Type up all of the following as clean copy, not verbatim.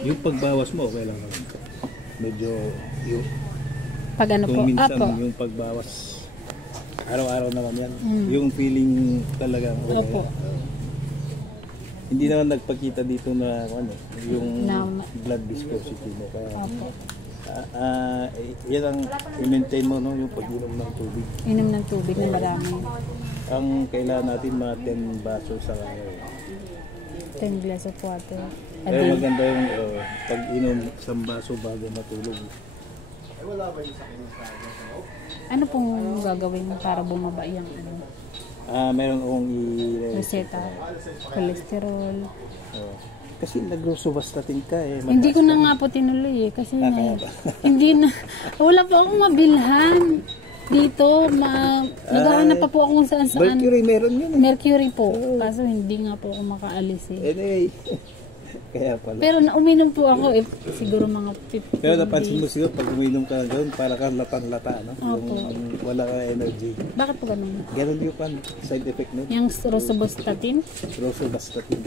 Yung pagbawas mo, okay lang. Medyo yung Pag ano po? kung minsan Apo. yung pagbawas araw-araw naman yan. Yung feeling talaga okay. Opo. Hindi naman nagpakita dito na ano, yung Na- blood viscosity mo. Kaya Opo. yan ang i-maintain mo, no, yung pag-inom ng tubig. Inom ng tubig na marami. Ang kailangan natin mga 10 baso sa araw. 10 glass of water. A Pero day. maganda yung pag-inom isang baso bago matulog. Ano pong gagawin mo para bumaba yung ano? Meron akong Reseta, cholesterol. kasi nagrusubastatin ka eh. Hindi ko na nga po tinuloy eh. Kasi Kaya ba? hindi na. Wala po akong mabilhan. Dito, naghahanap pa po ako kung saan saan. Mercury meron yun eh. Mercury po. Kaso hindi nga po ako makaalis eh. Anyway, kaya pala. Pero uminom po ako eh. Siguro mga 50 Pero napansin mo siguro pag uminom ka na gano'n, para kang latang-lata, no? Opo. Yung wala ka energy. Bakit po ganun? Ganun yung side effect nun. Yung rosuvastatin? Rosuvastatin.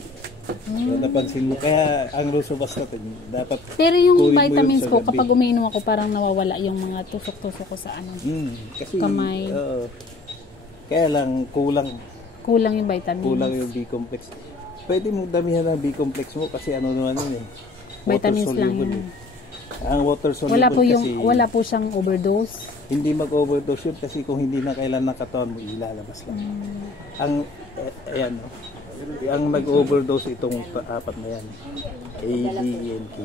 Kaya napansin mo, kaya ang rosuvastatin, dapat Pero yung kunin mo vitamins yun sa po, gabi. kapag umiinom ako, parang nawawala yung mga tusok-tusok ko sa ano. Kasi, Kamay. kaya lang, kulang Kulang yung vitamins. yung B-complex. Pwede mo damihan ng B-complex mo kasi ano naman yun eh. Vitamins lang Water-soluble yun. eh. Ang water soluble Wala po siyang overdose. hindi mag-overdose yun kasi kung hindi na kailan ng katawan mo, ilalabas lang. Ang, ayan, no? Ang nag-overdose itong apat na yan. A, D, E, N, K.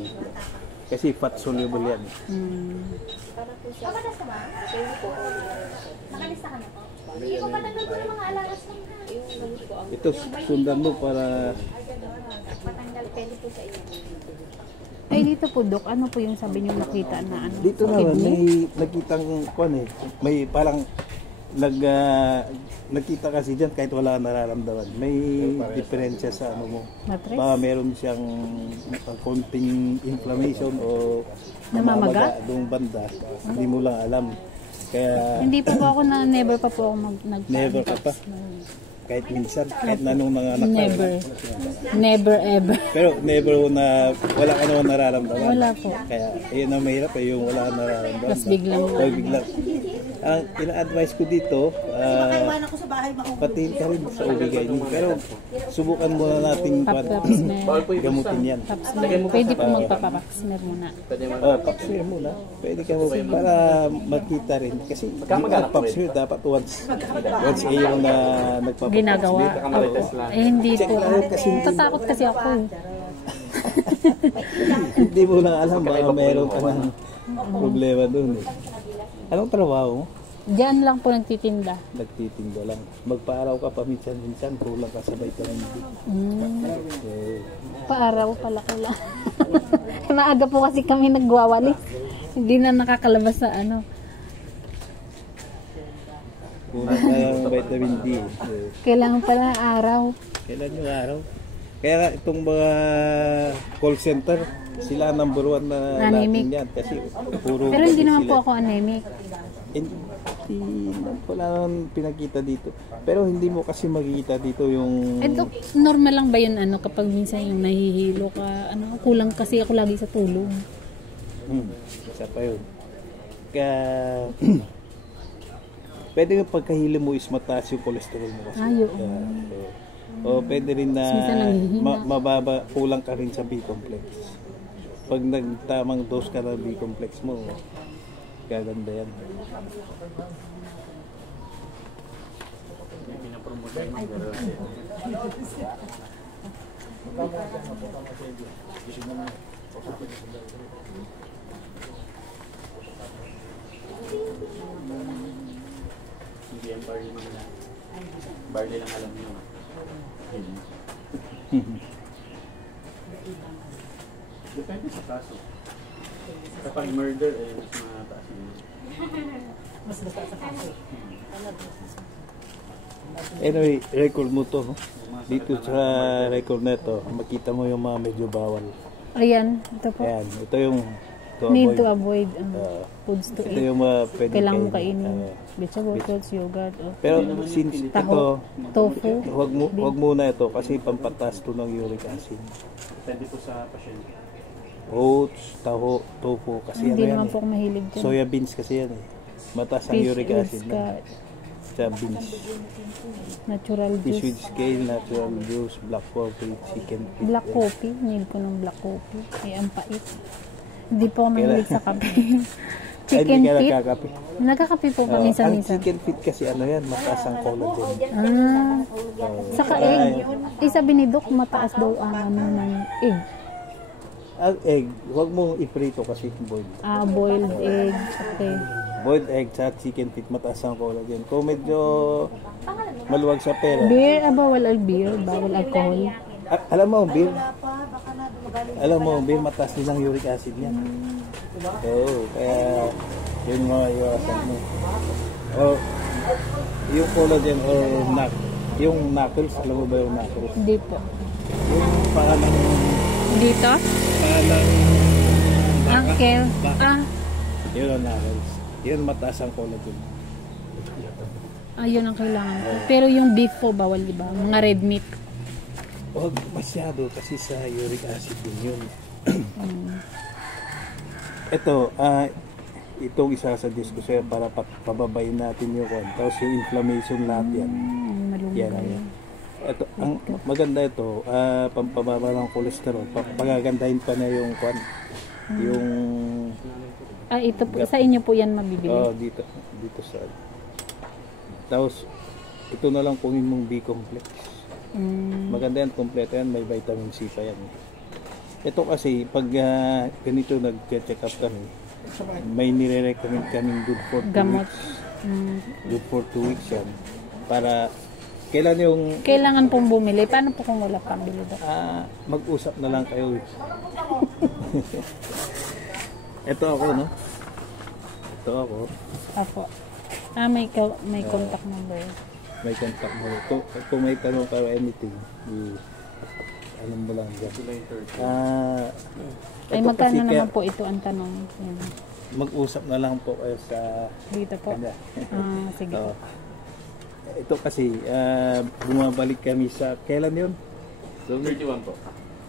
Kasi fat soluble yan. Ito, sundan mo para... Ay, dito po, Dok, ano po yung sabi niyo nakita na ano? Dito naman, may nakitang may parang nagkita kasi dyan kahit wala nararamdaman. May diferensya sa ano mo. Matres? Baka meron siyang konting inflammation o Namamaga? doong banda. Hindi mo lang alam. Kaya Hindi pa po ako never pa po ako never ka pa. Kahit minsan, kahit na nung mga anak Never. Never ever. Pero never na wala ka naman nararamdaman. Wala po. Kaya yun ang mahirap eh, yung wala kang nararamdaman. Tapos biglang. Biglang. Ang ina-advise ko dito, pati ka rin sa ubigay niyo. Pero subukan muna natin gamutin yan. Pwede po magpapapaksmer muna. Papsmear muna. Pwede ka mo para makita rin. Kasi papsmear dapat once a year na nagpapapsmear. Ginagawa. Eh, hindi po. Tatakot kasi ako eh. Hindi mo lang alam, baka meron ka ng problema dun eh. Anong trabaho mo? Diyan lang po nagtitinda. Nagtitinda lang. Magpaaraw ka pa minsan-minsan, kulang ka sa vitamin D. Paaraw pala ko lang. Maaga po kasi kami nagwawali. Hindi na nakakalabas sa ano. Kulang ka ng vitamin D. Kailangan pala araw. Kailan yung araw? Kaya nga itong mga call center, sila number one na Anemic. natin yan. Kasi puro Pero hindi naman sila. po ako anemic. Hindi wala naman pinakita dito. Pero hindi mo kasi makikita dito yung... Eh, Dok, normal lang ba yun ano kapag minsan yung nahihilo ka? Ano, kulang kasi ako lagi sa tulog. Isa pa yun. Kaya... pwede yung pagkahilo mo is mataas yung cholesterol mo kasi. O pwede rin na mababa, kulang ka rin sa B-complex. Pag nagtamang dose ka ng B-complex mo, gaganda yan. Hindi yan barley mo na. Barley lang alam nyo. Depende sa kaso. Kapag murder, eh, mas mataas yun. Mas basta sa kaso. Anyway, record mo to. No? Dito sa record na ito, makita mo yung mga medyo bawal. Ayan, ito po. Ayan, ito yung Need to avoid foods to ito eat. yung mga pwede Kailangan mo kainin. Vegetables, yogurt. pero since ito, Tofu. wag muna ito kasi pampatas to ng uric acid. Depende po sa pasyente. Oats, taho, tofu. Kasi Hindi ano yan naman po ako mahilig dyan. Soya beans kasi yan eh. Mataas ang Fish uric with acid na. scale. Sa beans. Natural Fish with juice. scale, natural juice, black coffee, chicken feet. Black coffee. Need ko ng black coffee. Ay, ang pait. Hindi po ako mahilig sa kape. Ay, Chicken hindi ka feet. nagkakape. Nagkakape po Ang paminsan-minsan. chicken feet kasi ano yan, mataas ang collagen. Saka egg. Eh, sabi ni Doc, mataas daw ang ano ng egg. Ang egg, huwag mong iprito kasi boiled. Boiled egg. Okay. Boiled egg sa chicken feet, mataas ang collagen. Kung medyo maluwag sa pera, Beer, bawal al beer, bawal alcohol. alam mo, beer, mataas din ang uric acid niya. Oo, kaya yun mga iwasan mo. O, yung collagen or yung knuckles, alam mo ba yung knuckles? Hindi po. Yung pangalang Dito? Uncle. yun ang knuckles. Yun mataas ang collagen. Ayun ang kailangan ko. Pero yung beef po, bawal diba? Mga red meat. Huwag masyado kasi sa uric acid din yun. Ito, itong isasuggest ko sa'yo para pababayin natin yung kwan. Tapos yung inflammation lahat yan. Yan. Ito, ang maganda ito, pampababa ng cholesterol. Pagagandahin pa na yung kwan. Yung... ito po. Sa inyo po yan mabibili. Dito sa... Tapos, ito na lang kunin mong B-complex. Maganda yan, kompleto yan. May vitamin C pa yan. Ito kasi, pag ganito nag-check up kami, may nire-recommend kaming good for 2 Gamot. weeks. Good for 2 weeks yan. Para, kailan yung... Kailangan pong bumili. Paano po kung wala pang bili doon? Mag-usap na lang kayo. Ito ako, no? Ito ako. Apo. May contact number. May contact mo. Kung may tanong ka or anything, alam mo lang dyan. Ay, magkano naman po ito ang tanong? Yan. Mag-usap na lang po kayo sa... Dito po? kanya. Sige po. Ito kasi, bumabalik kami sa... Kailan yun? 31 po.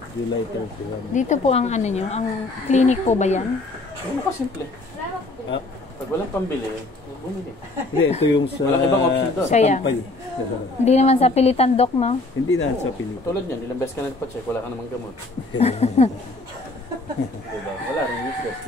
July 31. Dito po ang ano nyo? Ang clinic po ba yan? Ano ka simple? Pag walang pambili, bumili. Hindi, ito yung sa... Walang ibang option doon. Sa Kaya. Tampay. Hindi naman sa pilitan, Doc, no? Hindi na sa Pilipinas. Tulad niyan, ilang beses ka nagpa-check, wala ka namang gamot. Diba? Wala rin useless.